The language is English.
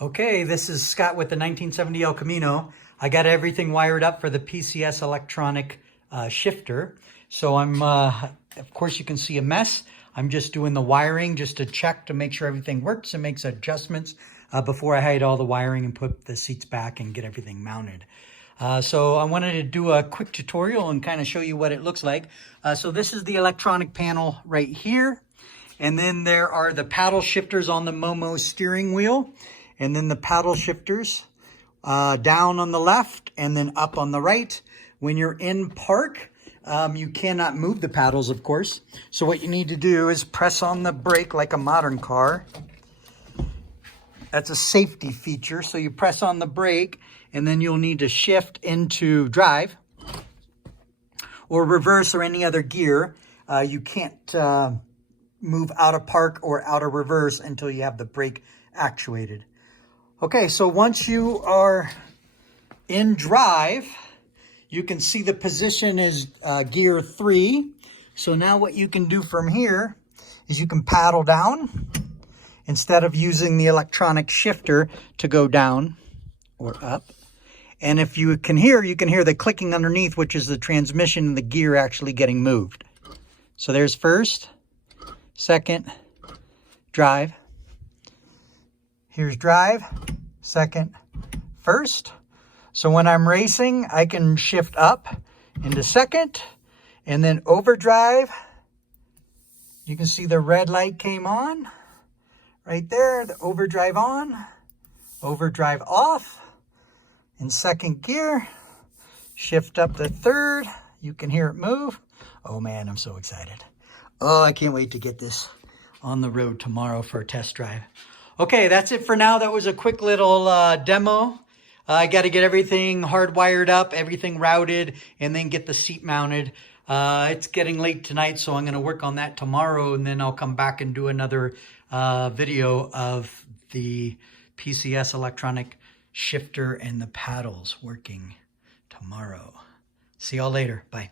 Okay, this is Scott with the 1970 El Camino. I got everything wired up for the PCS electronic shifter. So of course you can see a mess. I'm just doing the wiring just to check to make sure everything works and makes adjustments before I hide all the wiring and put the seats back and get everything mounted. So I wanted to do a quick tutorial and kind of show you what it looks like. So this is the electronic panel right here. And then there are the paddle shifters on the Momo steering wheel. And then the paddle shifters down on the left and then up on the right. When you're in park, you cannot move the paddles, of course. So what you need to do is press on the brake like a modern car. That's a safety feature. So you press on the brake and then you'll need to shift into drive or reverse or any other gear. You can't move out of park or out of reverse until you have the brake actuated. Okay, so once you are in drive, you can see the position is gear 3. So now what you can do from here is you can paddle down instead of using the electronic shifter to go down or up. And if you can hear the clicking underneath, which is the transmission and the gear actually getting moved. So there's first, second, drive. Here's drive, second, first. So when I'm racing, I can shift up into second and then overdrive. You can see the red light came on right there, the overdrive on, overdrive off. In second gear, shift up to third. You can hear it move. Oh man, I'm so excited. Oh, I can't wait to get this on the road tomorrow for a test drive. Okay, that's it for now. That was a quick little demo. I got to get everything hardwired up, everything routed, and then get the seat mounted. It's getting late tonight, so I'm going to work on that tomorrow, and then I'll come back and do another video of the PCS electronic shifter and the paddles working tomorrow. See y'all later. Bye.